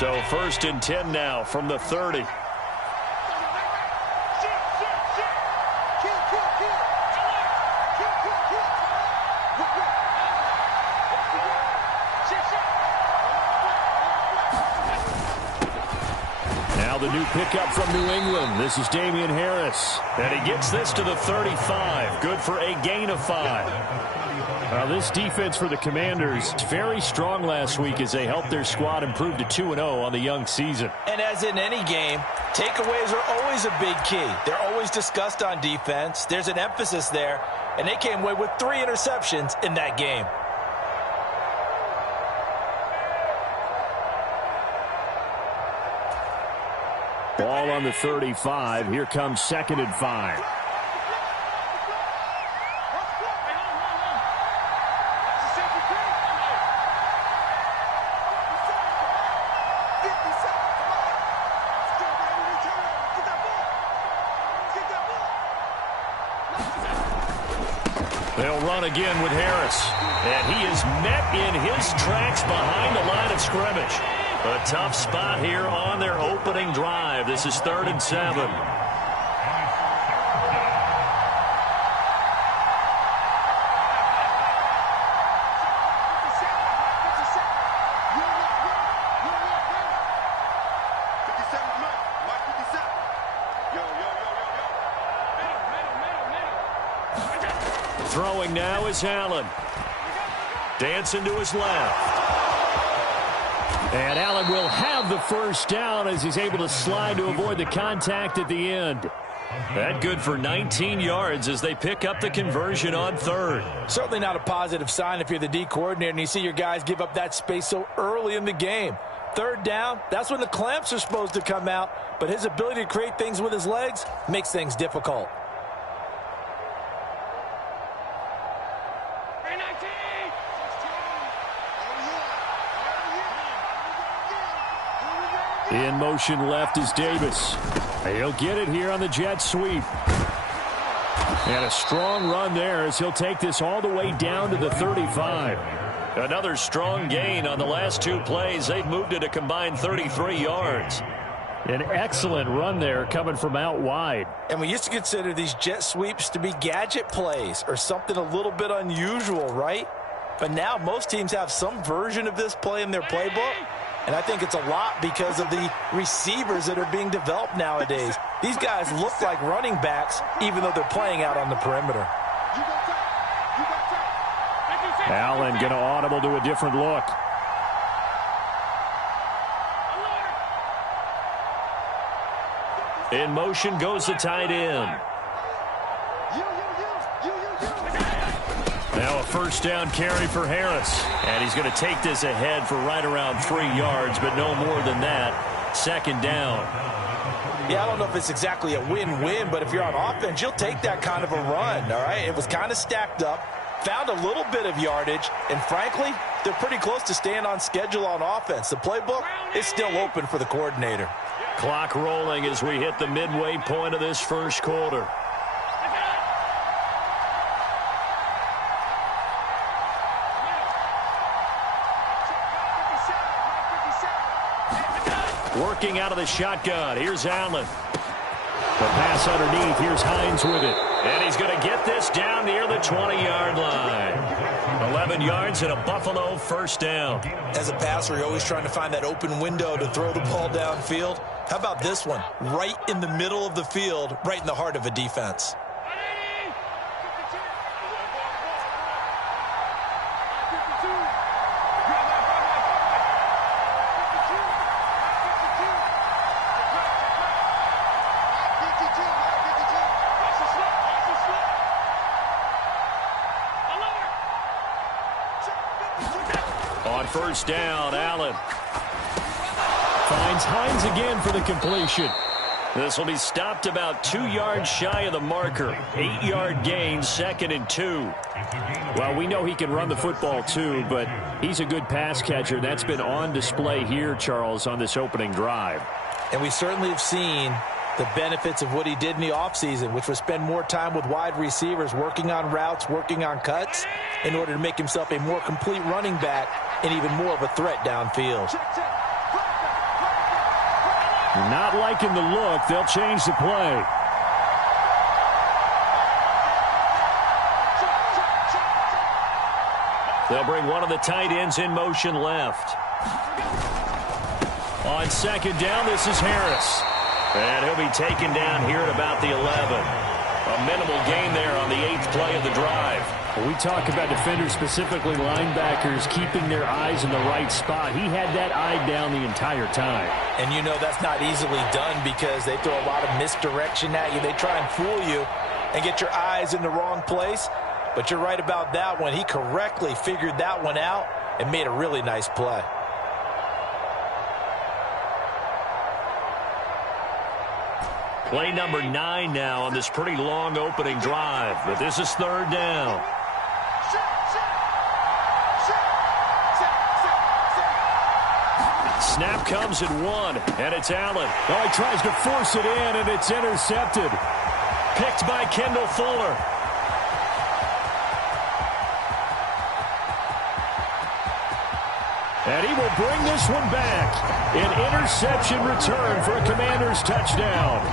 So 1st and 10 now from the 30. Now the new pickup from New England. This is Damian Harris. And he gets this to the 35. Good for a gain of 5. This defense for the Commanders is very strong last week as they helped their squad improve to 2-0 on the young season. And as in any game, takeaways are always a big key. They're always discussed on defense. There's an emphasis there, and they came away with 3 interceptions in that game. Ball on the 35. Here comes 2nd and 5. They'll run again with Harris. And he is met in his tracks behind the line of scrimmage. A tough spot here on their opening drive. This is 3rd and 7. Throwing now is Allen. Dancing to his left. And Allen will have the first down as he's able to slide to avoid the contact at the end. That good for 19 yards as they pick up the conversion on 3rd. Certainly not a positive sign if you're the D coordinator and you see your guys give up that space so early in the game. 3rd down, that's when the clamps are supposed to come out, but his ability to create things with his legs makes things difficult. In motion left is Davis. He'll get it here on the jet sweep. And a strong run there as he'll take this all the way down to the 35. Another strong gain on the last 2 plays. They've moved it a combined 33 yards. An excellent run there coming from out wide. And we used to consider these jet sweeps to be gadget plays or something a little bit unusual, right? But now most teams have some version of this play in their playbook. And I think it's a lot because of the receivers that are being developed nowadays. These guys look like running backs even though they're playing out on the perimeter. Allen going to audible to a different look. In motion goes the tight end. Now a first down carry for Harris. And he's going to take this ahead for right around 3 yards, but no more than that. 2nd down. Yeah, I don't know if it's exactly a win-win, but if you're on offense, you'll take that kind of a run, all right? It was kind of stacked up, found a little bit of yardage, and frankly, they're pretty close to staying on schedule on offense. The playbook is still open for the coordinator. Clock rolling as we hit the midway point of this 1st quarter. Working out of the shotgun. Here's Allen. The pass underneath. Here's Hines with it. And he's going to get this down near the 20-yard line. 11 yards and a Buffalo first down. As a passer, you're always trying to find that open window to throw the ball downfield. How about this one? Right in the middle of the field, right in the heart of a defense. On first down, Allen finds Hines again for the completion. This will be stopped about 2 yards shy of the marker. 8-yard gain, 2nd and 2. Well, we know he can run the football too, but he's a good pass catcher. That's been on display here, Charles, on this opening drive. And we certainly have seen the benefits of what he did in the offseason, which was spend more time with wide receivers, working on routes, working on cuts, in order to make himself a more complete running back and even more of a threat downfield. Not liking the look. They'll change the play. They'll bring one of the tight ends in motion left. On second down, this is Harris. And he'll be taken down here at about the 11. A minimal gain there on the 8th play of the drive. When we talk about defenders, specifically linebackers, keeping their eyes in the right spot, he had that eye down the entire time. And you know that's not easily done because they throw a lot of misdirection at you. They try and fool you and get your eyes in the wrong place. But you're right about that one. He correctly figured that one out and made a really nice play. Play number 9 now on this pretty long opening drive. But this is third down. Snap comes at 1, and it's Allen. Oh, he tries to force it in, and it's intercepted. Picked by Kendall Fuller. And he will bring this one back. An interception return for a Commanders touchdown.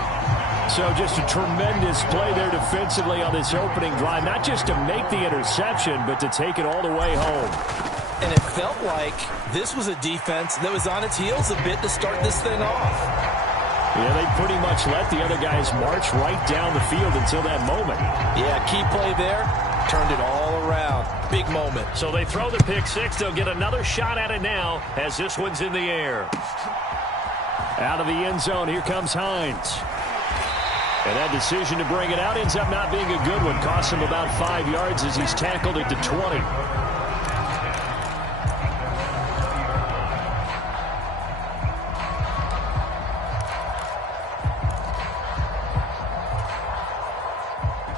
So just a tremendous play there defensively on this opening drive. Not just to make the interception, but to take it all the way home. And it felt like this was a defense that was on its heels a bit to start this thing off. Yeah, they pretty much let the other guys march right down the field until that moment. Yeah, key play there. Turned it all around. Big moment. So they throw the pick six. They'll get another shot at it now as this one's in the air. Out of the end zone, here comes Hines. And that decision to bring it out ends up not being a good one. Costs him about 5 yards as he's tackled at the 20.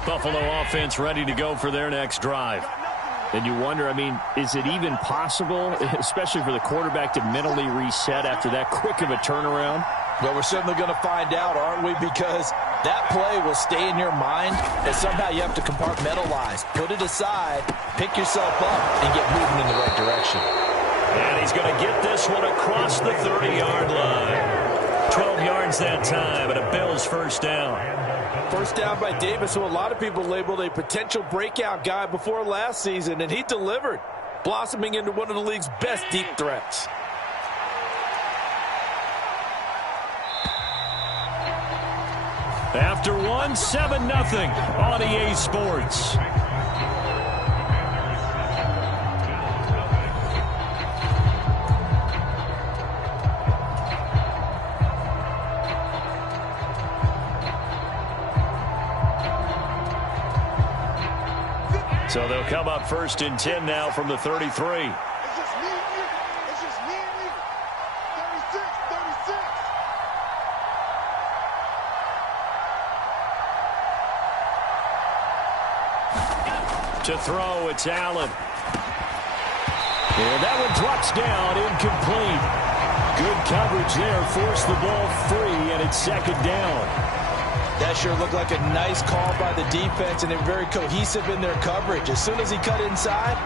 Buffalo offense ready to go for their next drive. And you wonder, I mean, is it even possible, especially for the quarterback, to mentally reset after that quick of a turnaround? Well, we're certainly going to find out, aren't we? Because that play will stay in your mind, and somehow you have to compartmentalize. Put it aside, pick yourself up, and get moving in the right direction. And he's going to get this one across the 30-yard line. 12 yards that time, and a Bills first down. First down by Davis, who a lot of people labeled a potential breakout guy before last season, and he delivered, blossoming into one of the league's best deep threats. After one, 7-0 on EA Sports. So they'll come up first and 10 now from the 33. It's just me and you. It's just me and you. 36, 36. To throw, it's Allen. And that one drops down, incomplete. Good coverage there, forced the ball free, and it's second down. That sure looked like a nice call by the defense, and they're very cohesive in their coverage. As soon as he cut inside,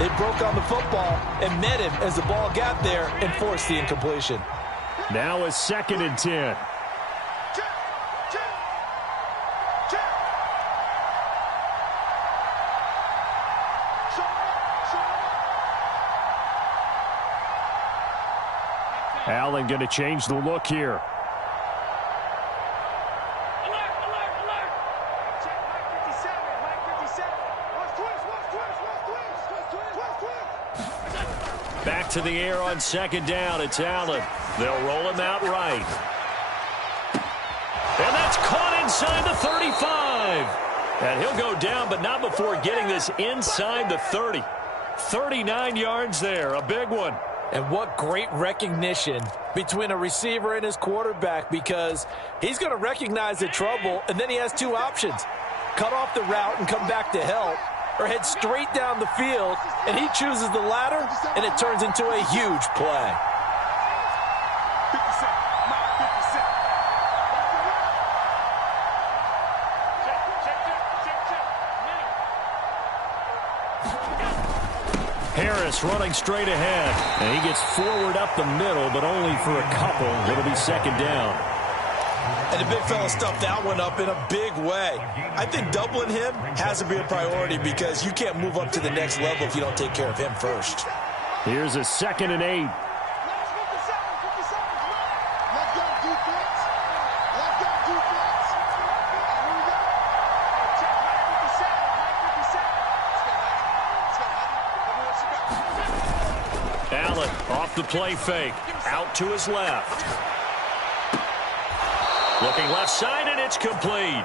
they broke on the football and met him as the ball got there and forced the incompletion. Now a second and 10. Allen going to change the look here. Back to the air on second down. It's Allen. They'll roll him out right. And that's caught inside the 35. And he'll go down, but not before getting this inside the 30. 39 yards there, a big one. And what great recognition between a receiver and his quarterback, because he's going to recognize the trouble, and then he has two options. Cut off the route and come back to help, or head straight down the field, and he chooses the latter, and it turns into a huge play. Harris running straight ahead. And he gets forward up the middle, but only for a couple. It'll be second down. And the big fella stuffed that one up in a big way. I think doubling him has to be a priority because you can't move up to the next level if you don't take care of him first. Here's a 2nd and 8. Allen off the play fake. Out to his left. Looking left side, and it's complete.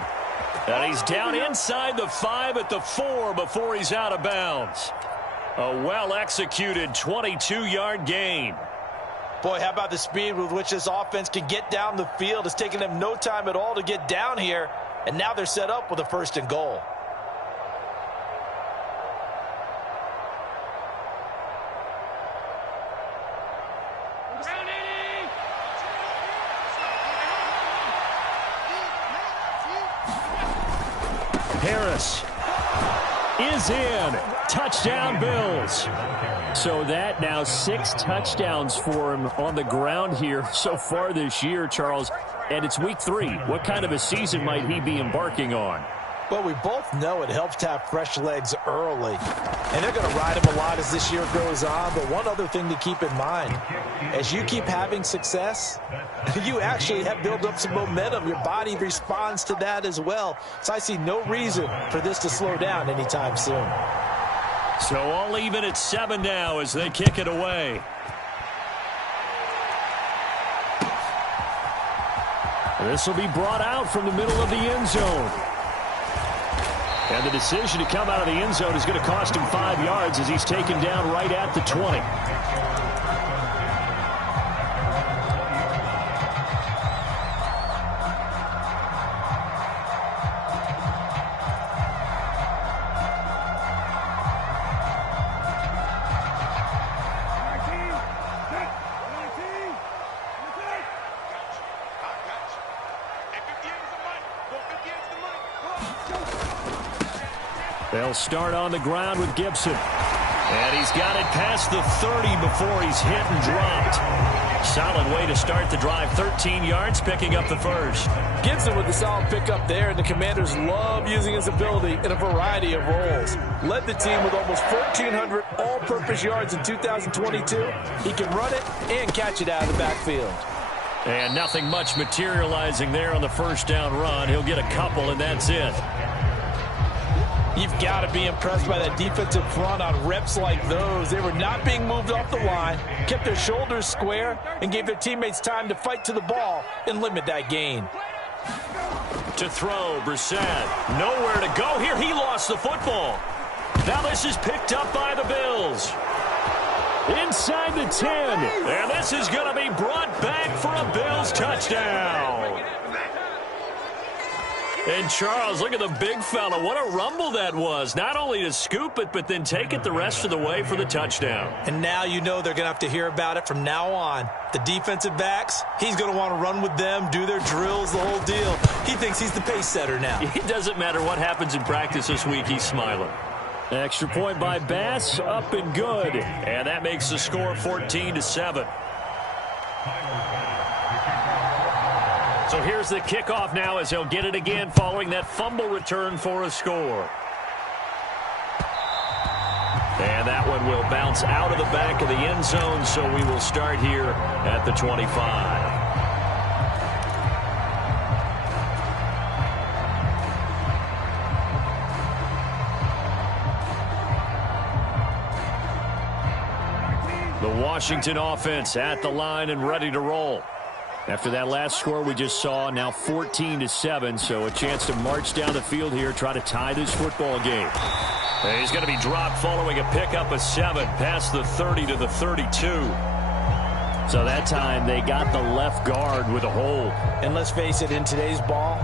And he's down inside the 5 at the 4 before he's out of bounds. A well-executed 22-yard gain. Boy, how about the speed with which this offense can get down the field? It's taken them no time at all to get down here, and now they're set up with a 1st and goal. Harris is in. Touchdown, Bills. So that now 6 touchdowns for him on the ground here so far this year, Charles. And it's week 3. What kind of a season might he be embarking on? Well, we both know it helps to have fresh legs early. And they're going to ride him a lot as this year goes on. But one other thing to keep in mind, as you keep having success, you actually have built up some momentum. Your body responds to that as well. So I see no reason for this to slow down anytime soon. So all even at 7 now as they kick it away. This will be brought out from the middle of the end zone. And the decision to come out of the end zone is going to cost him 5 yards as he's taken down right at the 20. They'll start on the ground with Gibson. And he's got it past the 30 before he's hit and dropped. Solid way to start the drive. 13 yards, picking up the 1st. Gibson with a solid pickup there, and the Commanders love using his ability in a variety of roles. Led the team with almost 1,400 all-purpose yards in 2022. He can run it and catch it out of the backfield. And nothing much materializing there on the 1st down run. He'll get a couple, and that's it. You've got to be impressed by that defensive front on reps like those. They were not being moved off the line, kept their shoulders square, and gave their teammates time to fight to the ball and limit that gain. To throw, Brissett. Nowhere to go here. He lost the football. Now this is picked up by the Bills. Inside the 10. And this is going to be brought back for a Bills touchdown. And Charles, look at the big fella. What a rumble that was. Not only to scoop it, but then take it the rest of the way for the touchdown. And now you know they're going to have to hear about it from now on. The defensive backs, he's going to want to run with them, do their drills, the whole deal. He thinks he's the pace setter now. It doesn't matter what happens in practice this week. He's smiling. Extra point by Bass, up and good. And that makes the score 14-7. So here's the kickoff now as he'll get it again following that fumble return for a score. And that one will bounce out of the back of the end zone, so we will start here at the 25. The Washington offense at the line and ready to roll. After that last score we just saw, now 14-7, so a chance to march down the field here, try to tie this football game. And he's going to be dropped following a pickup of 7 past the 30 to the 32. So that time they got the left guard with a hold. And let's face it, in today's ball,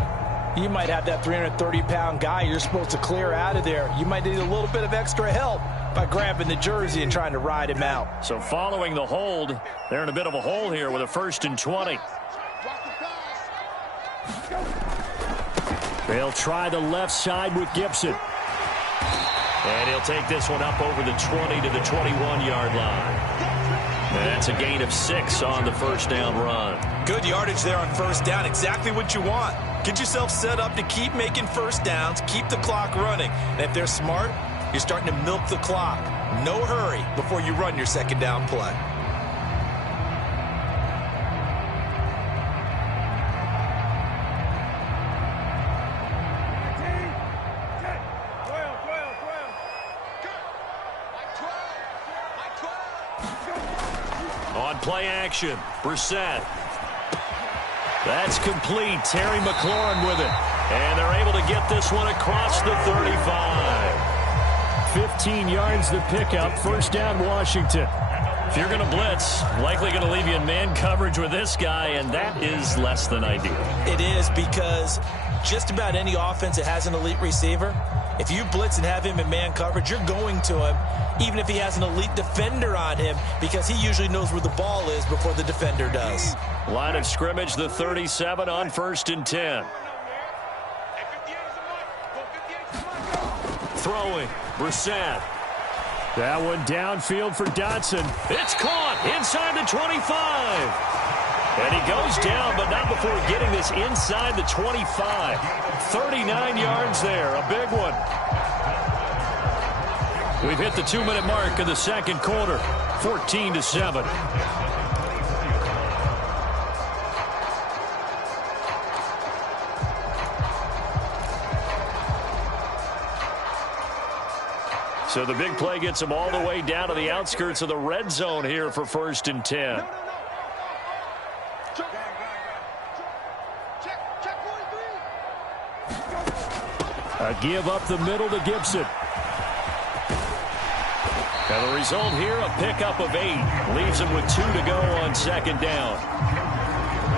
you might have that 330-pound guy you're supposed to clear out of there. You might need a little bit of extra help by grabbing the jersey and trying to ride him out. So following the hold, they're in a bit of a hole here with a 1st and 20. They'll try the left side with Gibson. And he'll take this one up over the 20 to the 21-yard line. And that's a gain of 6 on the first down run. Good yardage there on first down. Exactly what you want. Get yourself set up to keep making first downs, keep the clock running. And if they're smart, you're starting to milk the clock. No hurry before you run your second down play. On play action, Brissett. That's complete. Terry McLaurin with it. And they're able to get this one across the 35. 15 yards the pickup. First down, Washington. If you're going to blitz, likely going to leave you in man coverage with this guy, and that is less than ideal. It is, because just about any offense that has an elite receiver, if you blitz and have him in man coverage, you're going to him, even if he has an elite defender on him, because he usually knows where the ball is before the defender does. Line of scrimmage, the 37 on 1st and 10. Throwing, Brissett. That one downfield for Dotson. It's caught inside the 25. And he goes down, but not before getting this inside the 25. 39 yards there, a big one. We've hit the 2-minute mark of the second quarter, 14-7. So the big play gets them all the way down to the outskirts of the red zone here for 1st and 10. A give up the middle to Gibson. And the result here, a pickup of 8. Leaves him with 2 to go on second down.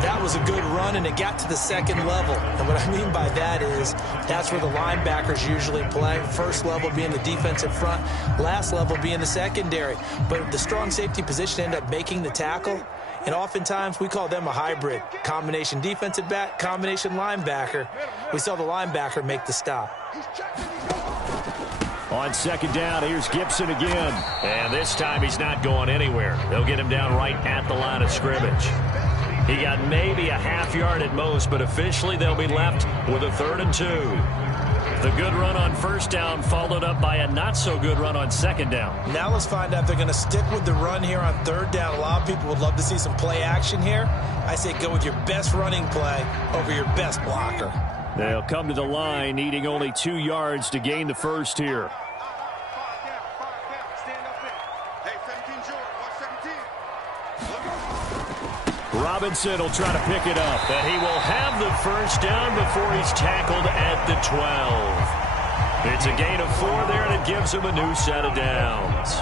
That was a good run, and it got to the second level. And what I mean by that is that's where the linebackers usually play. First level being the defensive front, last level being the secondary. But the strong safety position ended up making the tackle. And oftentimes we call them a hybrid. Combination defensive back, combination linebacker. We saw the linebacker make the stop. On second down, here's Gibson again. And this time he's not going anywhere. They'll get him down right at the line of scrimmage. He got maybe a half yard at most, but officially they'll be left with a 3rd and 2. The good run on first down followed up by a not-so-good run on second down. Now let's find out if they're going to stick with the run here on third down. A lot of people would love to see some play action here. I say go with your best running play over your best blocker. They'll come to the line, needing only 2 yards to gain the first here. Robinson will try to pick it up, and he will have the first down before he's tackled at the 12. It's a gain of 4 there, and it gives him a new set of downs.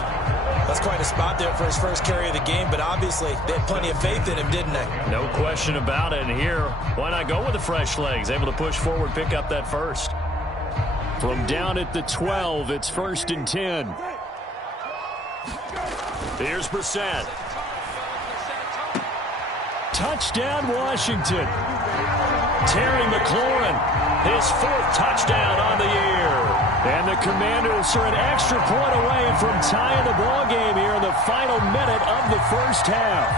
That's quite a spot there for his first carry of the game, but obviously they had plenty of faith in him, didn't they? No question about it. And here, why not go with the fresh legs? Able to push forward, pick up that first. From down at the 12, it's 1st and 10. Here's Brissett. Touchdown, Washington. Terry McLaurin, his 4th touchdown on the year. And the Commanders are an extra point away from tying the ball game here in the final minute of the first half.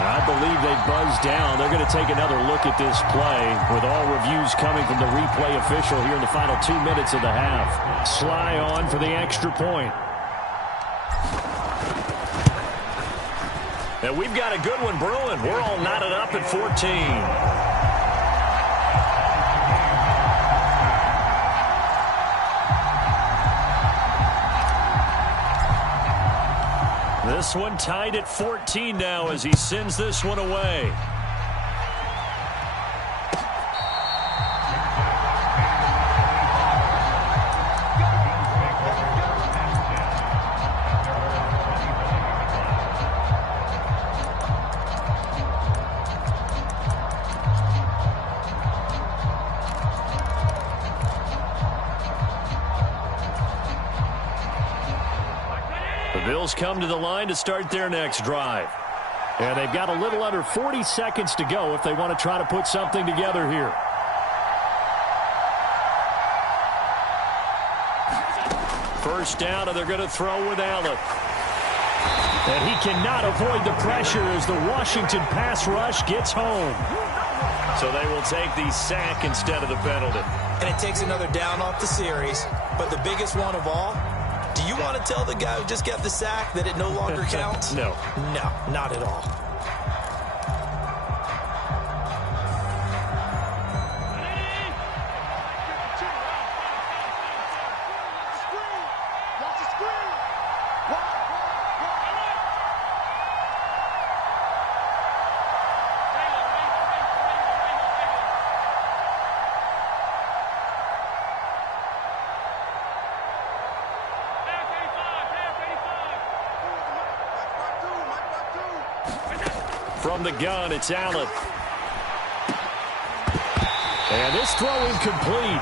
And I believe they buzzed down. They're going to take another look at this play with all reviews coming from the replay official here in the final 2 minutes of the half. Sly on for the extra point. And we've got a good one brewing. We're all knotted up at 14. This one tied at 14 now as he sends this one away. Bills come to the line to start their next drive. And they've got a little under 40 seconds to go if they want to try to put something together here. first down, and they're going to throw with Allen. And he cannot avoid the pressure as the Washington pass rush gets home. So they will take the sack instead of the penalty. And it takes another down off the series. But the biggest one of all, do you want to tell the guy who just got the sack that it no longer counts? No. No, not at all. From the gun, it's Allen. And this throw incomplete.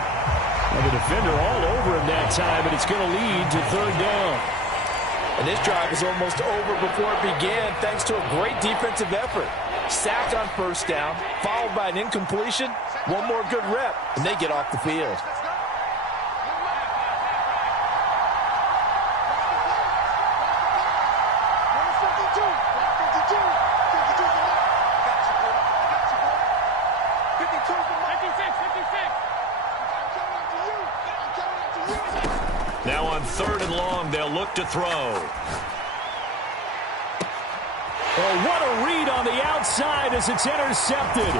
And the defender all over him that time, and it's going to lead to third down. And this drive is almost over before it began thanks to a great defensive effort. Sack on first down, followed by an incompletion. One more good rep, and they get off the field. Now on third and long, they'll look to throw. Oh, what a read on the outside as it's intercepted.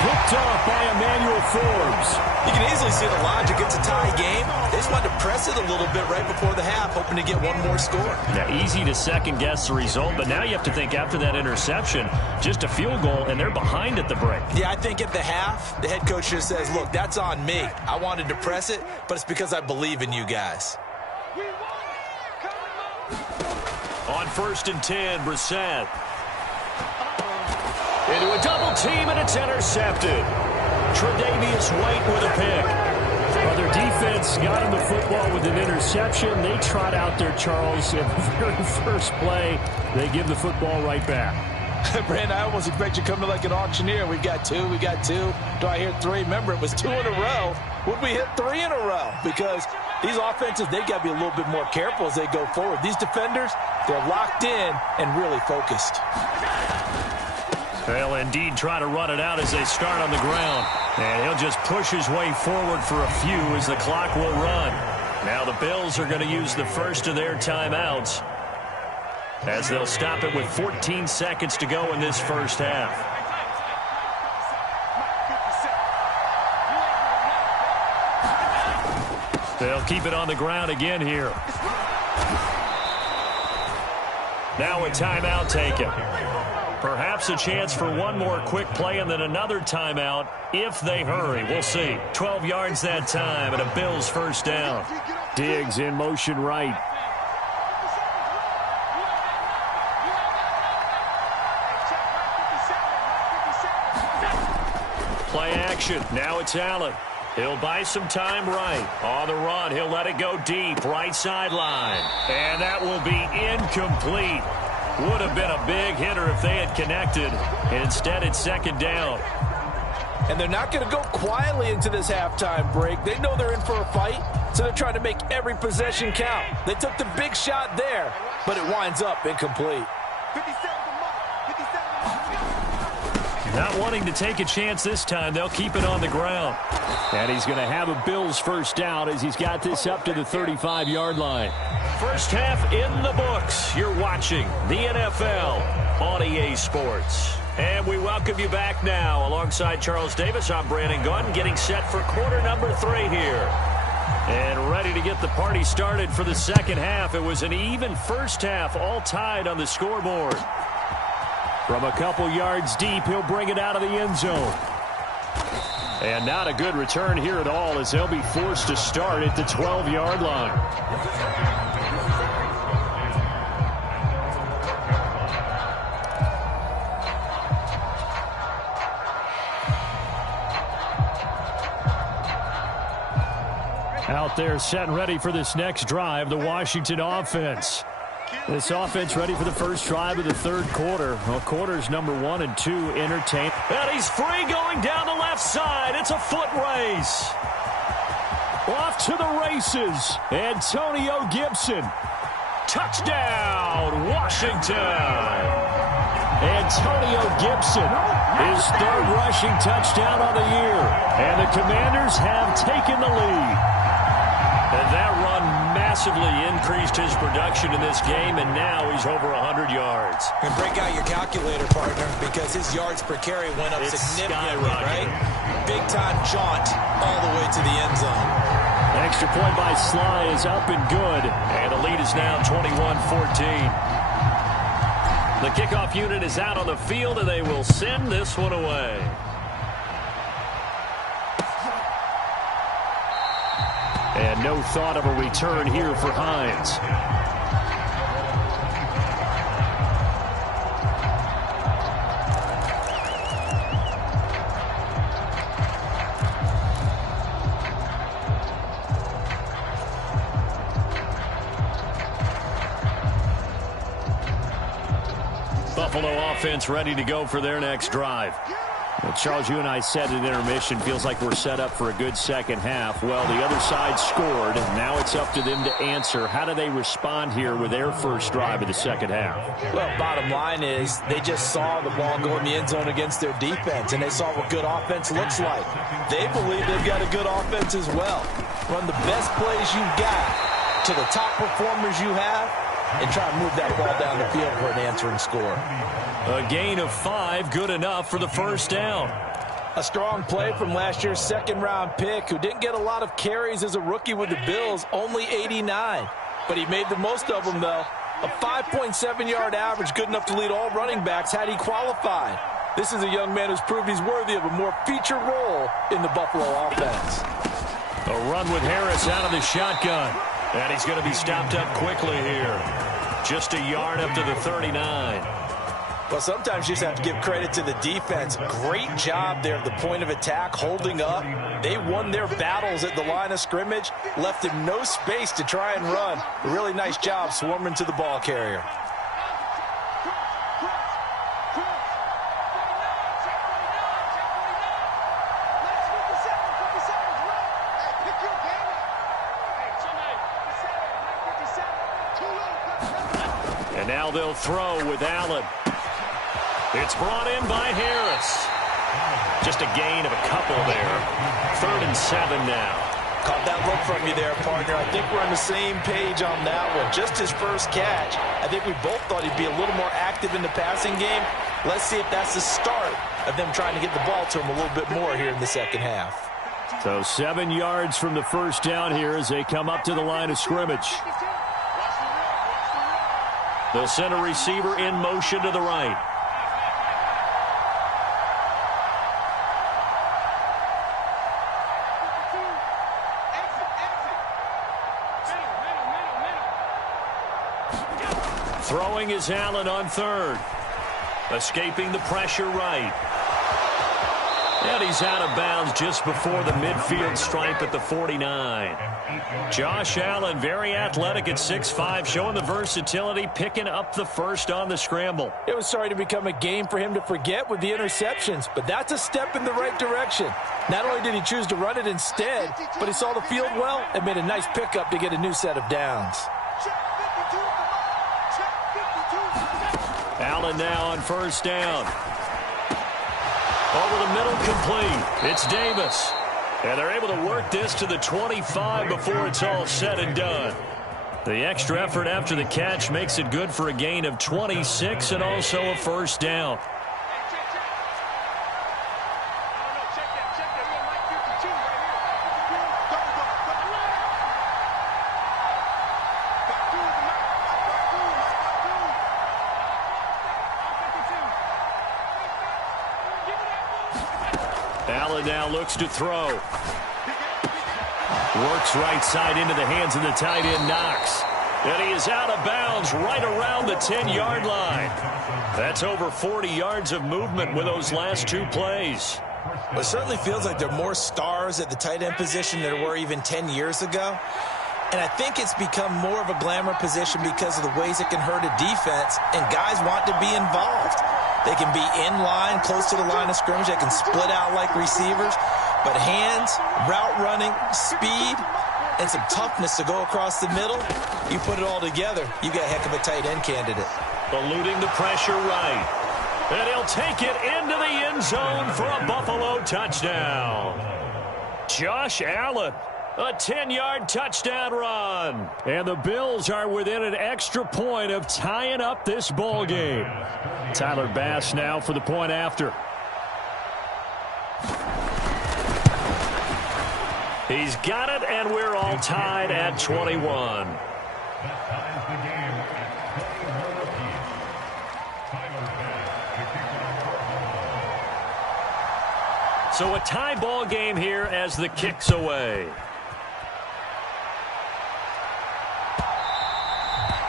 Picked off by Emmanuel Forbes. You can easily see the logic. It's a tie game. They just wanted to press it a little bit right before the half, hoping to get one more score. Now, easy to second-guess the result, but now you have to think after that interception, just a field goal, and they're behind at the break. Yeah, I think at the half, the head coach just says, look, that's on me. I wanted to press it, but it's because I believe in you guys. On 1st and 10, Brissett. Into a double team, and it's intercepted. Tre'Davious White with a pick. Well, their defense got him the football with an interception. They trot out there, Charles, in the very first play. They give the football right back. Brandon, I almost expect you to come in like an auctioneer. We got two. Do I hear three? Remember, it was 2 in a row. Would we hit 3 in a row? Because these offenses, they've got to be a little bit more careful as they go forward. These defenders, they're locked in and really focused. They'll indeed try to run it out as they start on the ground. And he'll just push his way forward for a few as the clock will run. Now the Bills are going to use the first of their timeouts as they'll stop it with 14 seconds to go in this first half. They'll keep it on the ground again here. Now a timeout taken. Perhaps a chance for one more quick play and then another timeout if they hurry. We'll see. 12 yards that time and a Bills first down. Diggs in motion right. Play action. Now it's Allen. He'll buy some time right. On the run, he'll let it go deep. Right sideline. And that will be incomplete. Would have been a big hitter if they had connected. Instead, it's second down. And they're not going to go quietly into this halftime break. They know they're in for a fight, so they're trying to make every possession count. They took the big shot there, but it winds up incomplete. Not wanting to take a chance this time, they'll keep it on the ground. And he's going to have a Bills first down as he's got this up to the 35-yard line. First half in the books. You're watching the NFL on EA Sports. And we welcome you back now. Alongside Charles Davis, I'm Brandon Gunn, getting set for quarter number 3 here. And ready to get the party started for the second half. It was an even first half, all tied on the scoreboard. From a couple yards deep, he'll bring it out of the end zone. And not a good return here at all as they'll be forced to start at the 12-yard line. Out there set and ready for this next drive, the Washington offense. This offense ready for the first drive of the third quarter. Well, quarters number 1 and 2 entertain. And he's free going down the left side. It's a foot race. Off to the races. Antonio Gibson. Touchdown, Washington. Antonio Gibson, his third rushing touchdown on the year. And the Commanders have taken the lead. And that run massively increased his production in this game, and now he's over 100 yards. And break out your calculator, partner, because his yards per carry went up significantly, right? Big-time jaunt all the way to the end zone. Extra point by Sly is up and good, and the lead is now 21-14. The kickoff unit is out on the field, and they will send this one away. And no thought of a return here for Hines. Buffalo offense ready to go for their next drive. Well, Charles, you and I said at intermission, feels like we're set up for a good second half. Well, the other side scored, and now it's up to them to answer. How do they respond here with their first drive of the second half? Well, bottom line is they just saw the ball go in the end zone against their defense, and they saw what good offense looks like. They believe they've got a good offense as well. Run the best plays you've got to the top performers you have, and try to move that ball down the field for an answering score. A gain of 5, good enough for the first down. A strong play from last year's second-round pick, who didn't get a lot of carries as a rookie with the Bills, only 89. But he made the most of them, though. A 5.7-yard average, good enough to lead all running backs had he qualified. This is a young man who's proved he's worthy of a more featured role in the Buffalo offense. A run with Harris out of the shotgun. And he's going to be stopped up quickly here. Just a yard up to the 39. Well, sometimes you just have to give credit to the defense. Great job there at the point of attack, holding up. They won their battles at the line of scrimmage, left him no space to try and run. A really nice job swarming to the ball carrier. And now they'll throw with Allen. It's brought in by Harris. Just a gain of a couple there. 3rd and 7 now. Caught that look from you there, partner. I think we're on the same page on that one. Just his first catch. I think we both thought he'd be a little more active in the passing game. Let's see if that's the start of them trying to get the ball to him a little bit more here in the second half. So 7 yards from the first down here as they come up to the line of scrimmage. They'll send a receiver in motion to the right. Throwing is Allen on 3rd. Escaping the pressure right. And he's out of bounds just before the midfield stripe at the 49. Josh Allen, very athletic at 6'5", showing the versatility, picking up the first on the scramble. It was starting to become a game for him to forget with the interceptions, but that's a step in the right direction. Not only did he choose to run it instead, but he saw the field well and made a nice pickup to get a new set of downs. Allen now on first down. Over the middle, complete. It's Davis. And they're able to work this to the 25 before it's all said and done. The extra effort after the catch makes it good for a gain of 26 and also a first down. Allen now looks to throw. Works right side into the hands of the tight end, Knox. And he is out of bounds right around the 10-yard line. That's over 40 yards of movement with those last 2 plays. Well, it certainly feels like there are more stars at the tight end position than there were even 10 years ago. And I think it's become more of a glamour position because of the ways it can hurt a defense, and guys want to be involved. They can be in line, close to the line of scrimmage. They can split out like receivers. But hands, route running, speed, and some toughness to go across the middle. You put it all together, you got a heck of a tight end candidate. Eluding the pressure right. And he'll take it into the end zone for a Buffalo touchdown. Josh Allen, a 10-yard touchdown run. And the Bills are within an extra point of tying up this ball game. Tyler Bass now for the point after. He's got it, and we're all tied at 21. So a tie ball game here as the kick's away.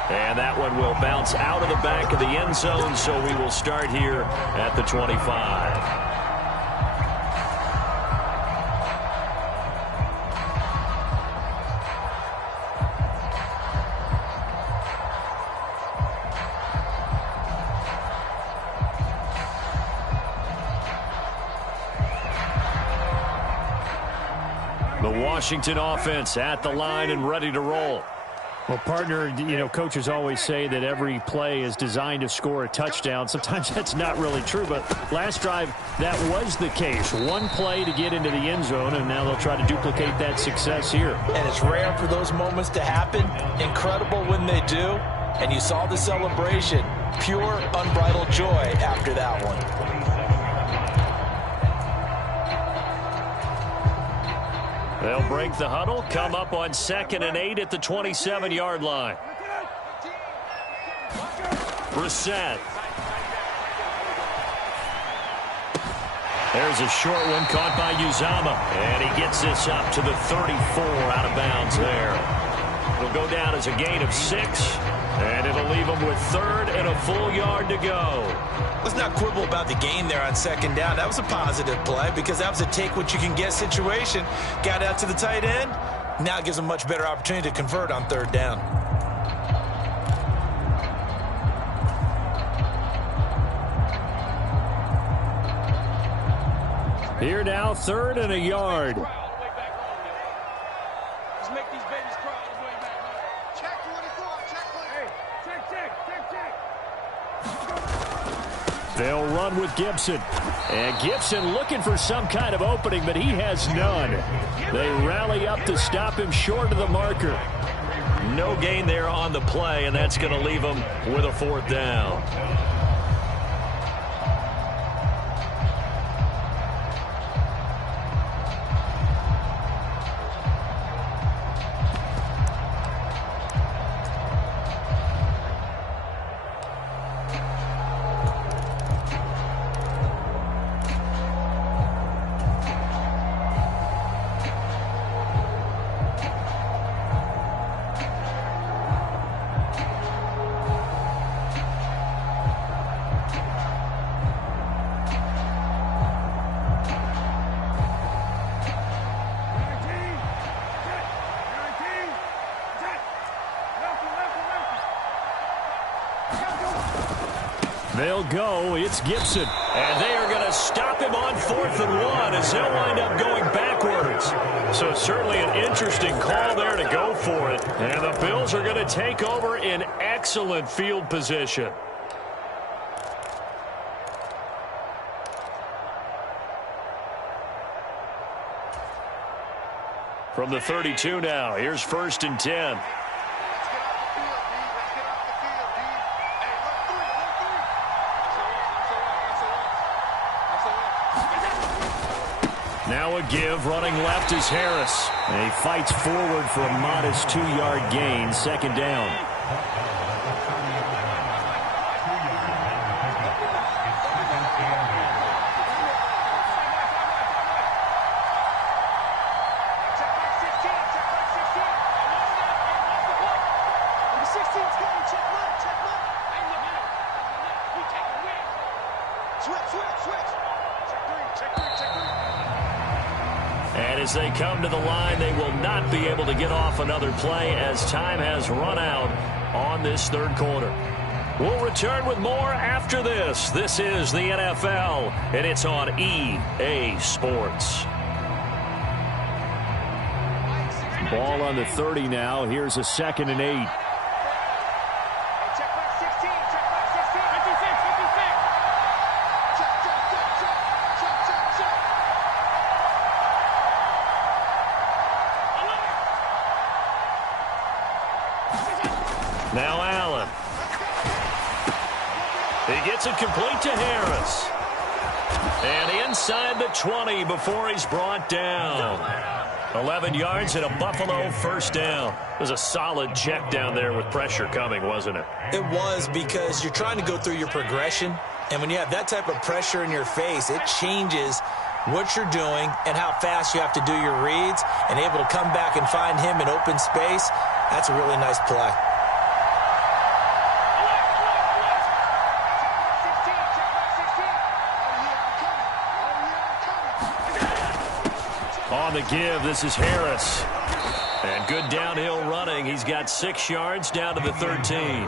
And that one will bounce out of the back of the end zone, so we will start here at the 25. The Washington offense at the line and ready to roll. Well, partner, coaches always say that every play is designed to score a touchdown. Sometimes that's not really true, but last drive, that was the case. One play to get into the end zone, and now they'll try to duplicate that success here. And it's rare for those moments to happen. Incredible when they do. And you saw the celebration. Pure, unbridled joy after that one. They'll break the huddle, come up on 2nd and 8 at the 27-yard line. Brissett. There's a short one caught by Uzama. And he gets this up to the 34 out of bounds there. It'll go down as a gain of 6. And it'll leave him with 3rd and a full yard to go. Let's not quibble about the gain there on 2nd down. That was a positive play because that was a take-what-you-can-get situation. Got out to the tight end. Now it gives him a much better opportunity to convert on 3rd down. Here now, 3rd and a yard. They'll run with Gibson. And Gibson looking for some kind of opening, but he has none. They rally up to stop him short of the marker. No gain there on the play, and that's going to leave him with a 4th down. They'll go. It's Gibson. And they are going to stop him on 4th and 1 as they'll wind up going backwards. So certainly an interesting call there to go for it. And the Bills are going to take over in excellent field position. From the 32 now, here's 1st and 10. Now a give, running left is Harris. And he fights forward for a modest 2-yard gain, 2nd down. And as they come to the line, they will not be able to get off another play as time has run out on this 3rd quarter. We'll return with more after this. This is the NFL, and it's on EA Sports. Ball on the 30 now. Here's a 2nd and 8. Now Allen. He gets it complete to Harris. And inside the 20 before he's brought down. 11 yards and a Buffalo first down. It was a solid check down there with pressure coming, wasn't it? It was, because you're trying to go through your progression, and when you have that type of pressure in your face, it changes what you're doing and how fast you have to do your reads, and able to come back and find him in open space. That's a really nice play. On the give, this is Harris. And good downhill running. He's got 6 yards down to the 13.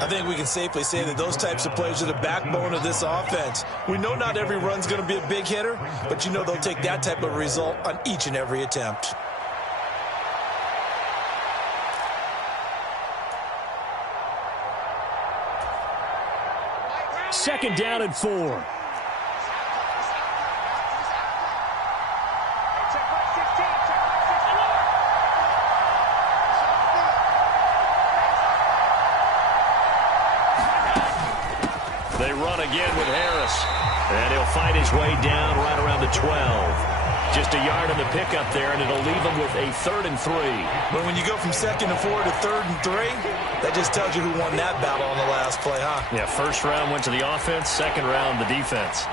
I think we can safely say that those types of plays are the backbone of this offense. We know not every run's going to be a big hitter, but you know they'll take that type of result on each and every attempt. Second down and 4. They run again with Harris. And he'll fight his way down right around the 12. Just a yard on the pickup there, and it'll leave him with a 3rd and 3. But when you go from 2nd and 4 to 3rd and 3, that just tells you who won that battle on the last play, huh? Yeah, first round went to the offense, second round the defense.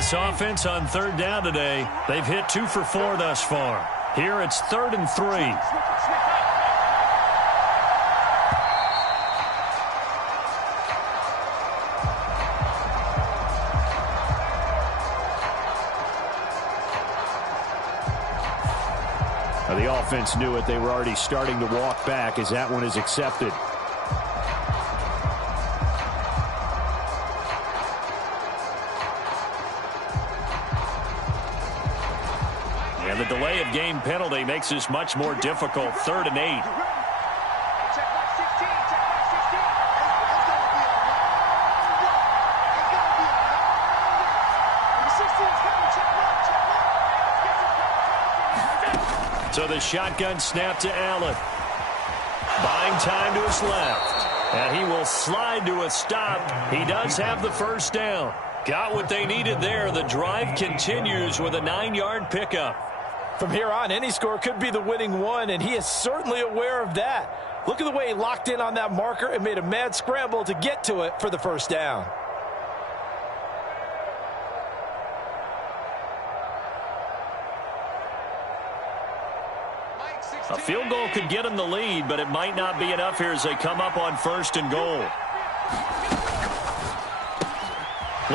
This offense on 3rd down today, they've hit 2 for 4 thus far. Here it's 3rd and 3. Now the offense knew it. They were already starting to walk back as that one is accepted. And the delay of game penalty makes this much more difficult. 3rd and 8. So the shotgun snap to Allen. Buying time to his left. And he will slide to a stop. He does have the first down. Got what they needed there. The drive continues with a 9-yard pickup. From here on, any score could be the winning one, and he is certainly aware of that. Look at the way he locked in on that marker and made a mad scramble to get to it for the first down. A field goal could get him the lead, but it might not be enough here as they come up on 1st and goal.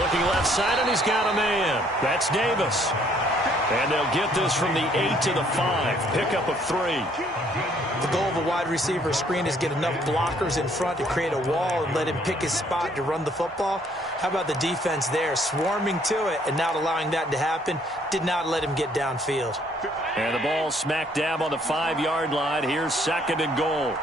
Looking left side, and he's got a man. That's Davis. And they'll get this from the 8 to the 5. Pickup of 3. The goal of a wide receiver screen is get enough blockers in front to create a wall and let him pick his spot to run the football. How about the defense there, swarming to it and not allowing that to happen? Did not let him get downfield. And the ball smack dab on the 5-yard line. Here's 2nd and goal.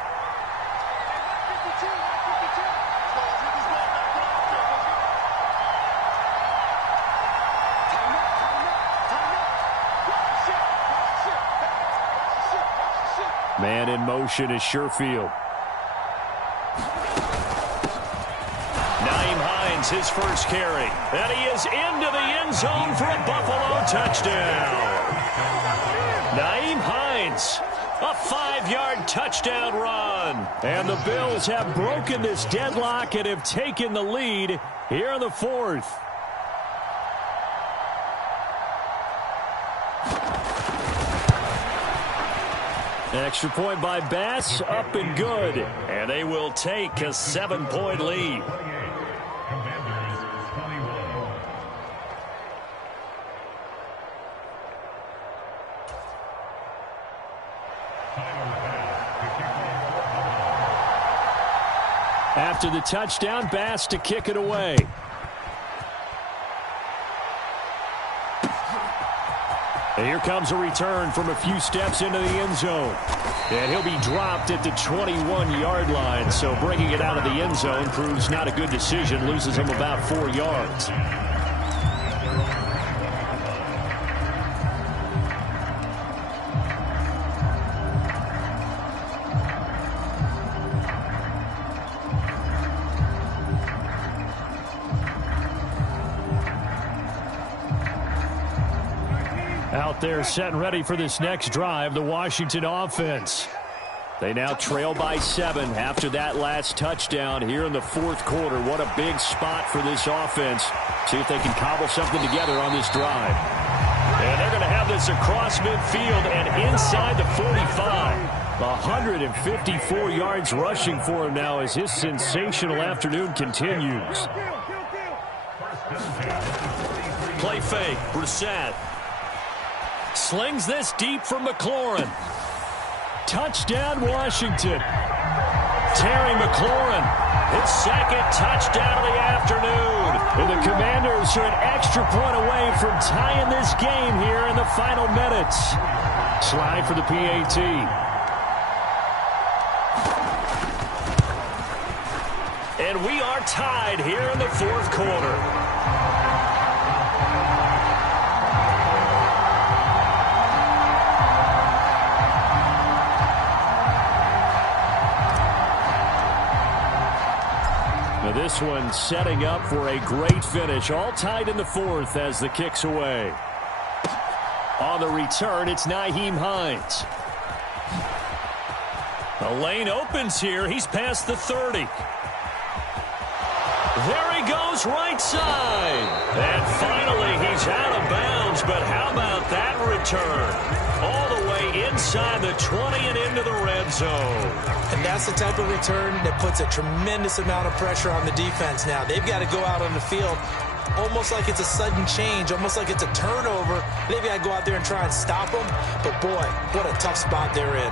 Man in motion is Sherfield. Nyheim Hines, his first carry. And he is into the end zone for a Buffalo touchdown. Nyheim Hines, a 5-yard touchdown run. And the Bills have broken this deadlock and have taken the lead here in the 4th. Extra point by Bass, up and good. And they will take a 7-point lead. After the touchdown, Bass to kick it away. And here comes a return from a few steps into the end zone. And he'll be dropped at the 21-yard line. So bringing it out of the end zone proves not a good decision. Loses him about 4 yards. Out there set and ready for this next drive, the Washington offense. They now trail by 7 after that last touchdown here in the fourth quarter. What a big spot for this offense. See if they can cobble something together on this drive. And they're going to have this across midfield and inside the 45. 154 yards rushing for him now as his sensational afternoon continues. Play fake, Brissett. Slings this deep from McLaurin. Touchdown, Washington. Terry McLaurin, his second touchdown of the afternoon. And the Commanders are an extra point away from tying this game here in the final minutes. Slide for the PAT. And we are tied here in the fourth quarter. This one setting up for a great finish. All tied in the fourth as the kick's away. On the return, it's Nyheim Hines. The lane opens here. He's past the 30. There he goes, right side. And finally, he's out of bounds. But how about that return? All the way inside the 20 and into the red zone. And that's the type of return that puts a tremendous amount of pressure on the defense now. They've got to go out on the field almost like it's a sudden change, almost like it's a turnover. They've got to go out there and try and stop them. But, boy, what a tough spot they're in.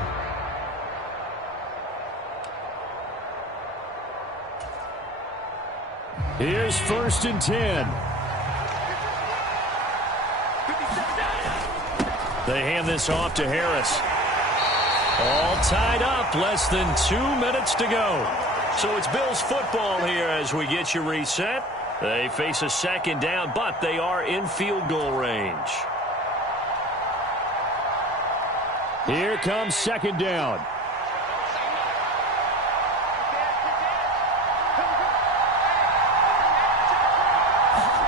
Here's 1st and 10. They hand this off to Harris. All tied up, less than 2 minutes to go. So it's Bills football here as we get you reset. They face a second down, but they are in field goal range. Here comes second down.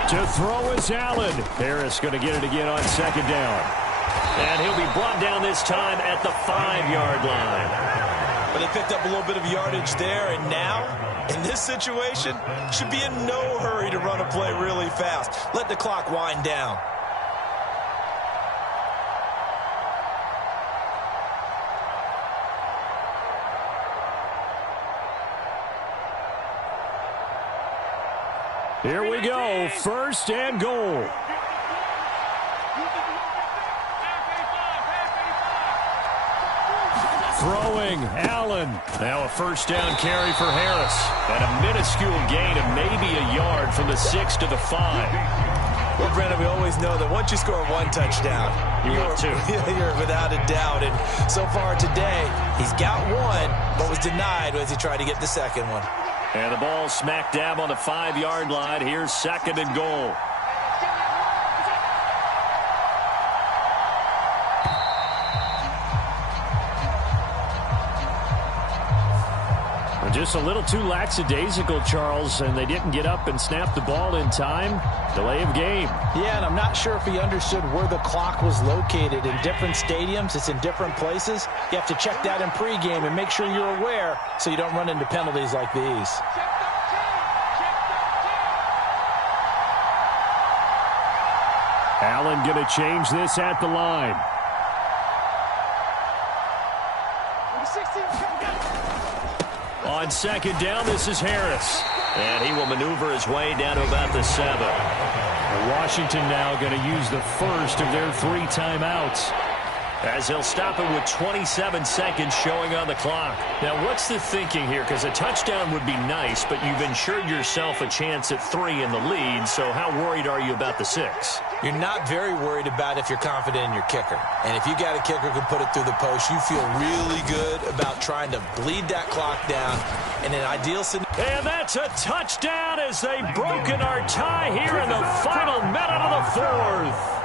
To throw is Allen. Harris going to get it again on second down. And he'll be brought down this time at the 5-yard line. Well, they picked up a little bit of yardage there, and now, in this situation, should be in no hurry to run a play really fast. Let the clock wind down. Here we go, 1st and goal. Throwing, Allen. Now a 1st down carry for Harris. And a minuscule gain of maybe a yard from the 6 to the 5. Well, Brandon, we always know that once you score one touchdown, you're without a doubt. And so far today, he's got one, but was denied as he tried to get the second one. And the ball smack dab on the 5-yard line. Here's 2nd and goal. Just a little too lackadaisical, Charles, and they didn't get up and snap the ball in time. Delay of game. Yeah, and I'm not sure if he understood where the clock was located. In different stadiums, it's in different places. You have to check that in pregame and make sure you're aware so you don't run into penalties like these. Allen going to change this at the line. On second down, this is Harris. And he will maneuver his way down to about the 7. Washington now going to use the first of their 3 timeouts. as they'll stop it with 27 seconds showing on the clock. Now, what's the thinking here? Because a touchdown would be nice, but you've ensured yourself a chance at 3 in the lead, so how worried are you about the 6? You're not very worried about if you're confident in your kicker. And if you got a kicker who can put it through the post, you feel really good about trying to bleed that clock down in an ideal scenario. And that's a touchdown as they've broken our tie here in the final minute of the 4th.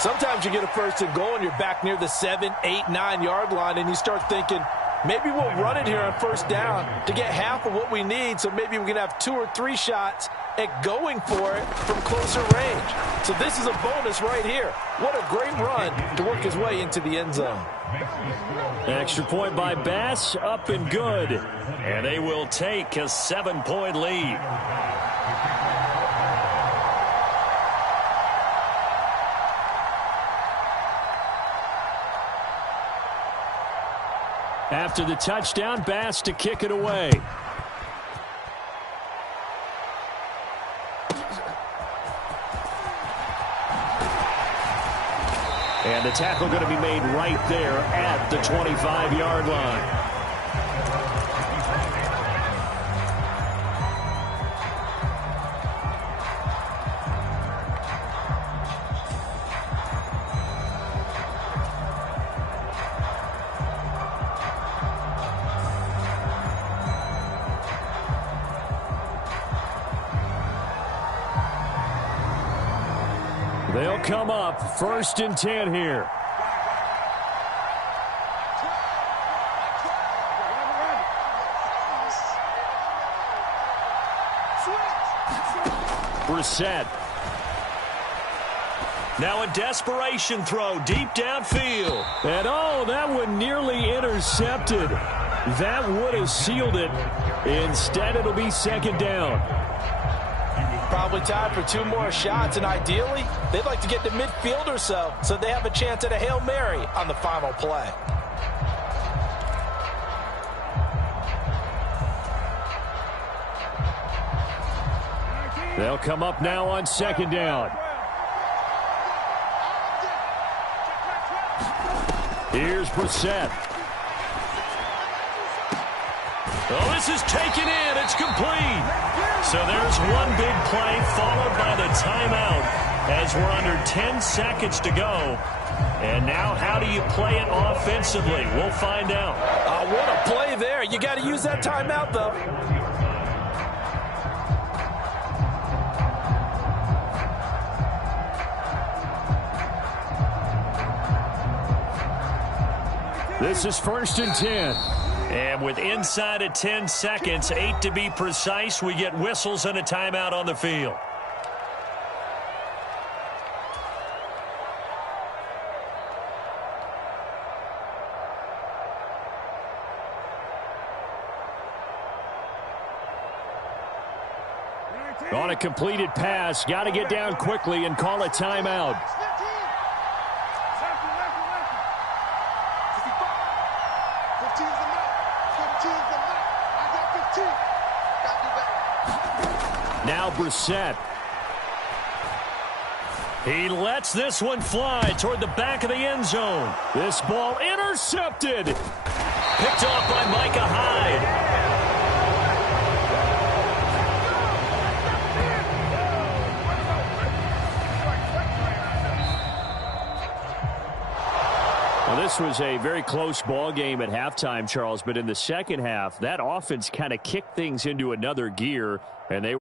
Sometimes you get a 1st and goal and you're back near the 7, 8, 9-yard line and you start thinking, maybe we'll run it here on 1st down to get half of what we need, so maybe we can have 2 or 3 shots at going for it from closer range. So this is a bonus right here. What a great run to work his way into the end zone. Extra point by Bass, up and good. And they will take a 7-point lead. After the touchdown, Bass to kick it away. And the tackle going to be made right there at the 25-yard line. They'll come up 1st and 10 here. Brissett. Now a desperation throw deep downfield. And oh, that one nearly intercepted. That would have sealed it. Instead, it'll be 2nd down. Probably time for 2 more shots, and ideally, they'd like to get to midfield or so they have a chance at a Hail Mary on the final play. They'll come up now on 2nd down. Here's Brissett. Oh, this is taken in. It's complete. So there's one big play followed by the timeout as we're under 10 seconds to go. And now how do you play it offensively? We'll find out. What a play there. You got to use that timeout, though. This is 1st and 10. And with inside of 10 seconds, 8 to be precise, we get whistles and a timeout on the field. On a completed pass, got to get down quickly and call a timeout. Now Brissett. He lets this one fly toward the back of the end zone. This ball intercepted. Picked off by Micah Hyde. Well, this was a very close ball game at halftime, Charles, but in the second half, that offense kind of kicked things into another gear, and they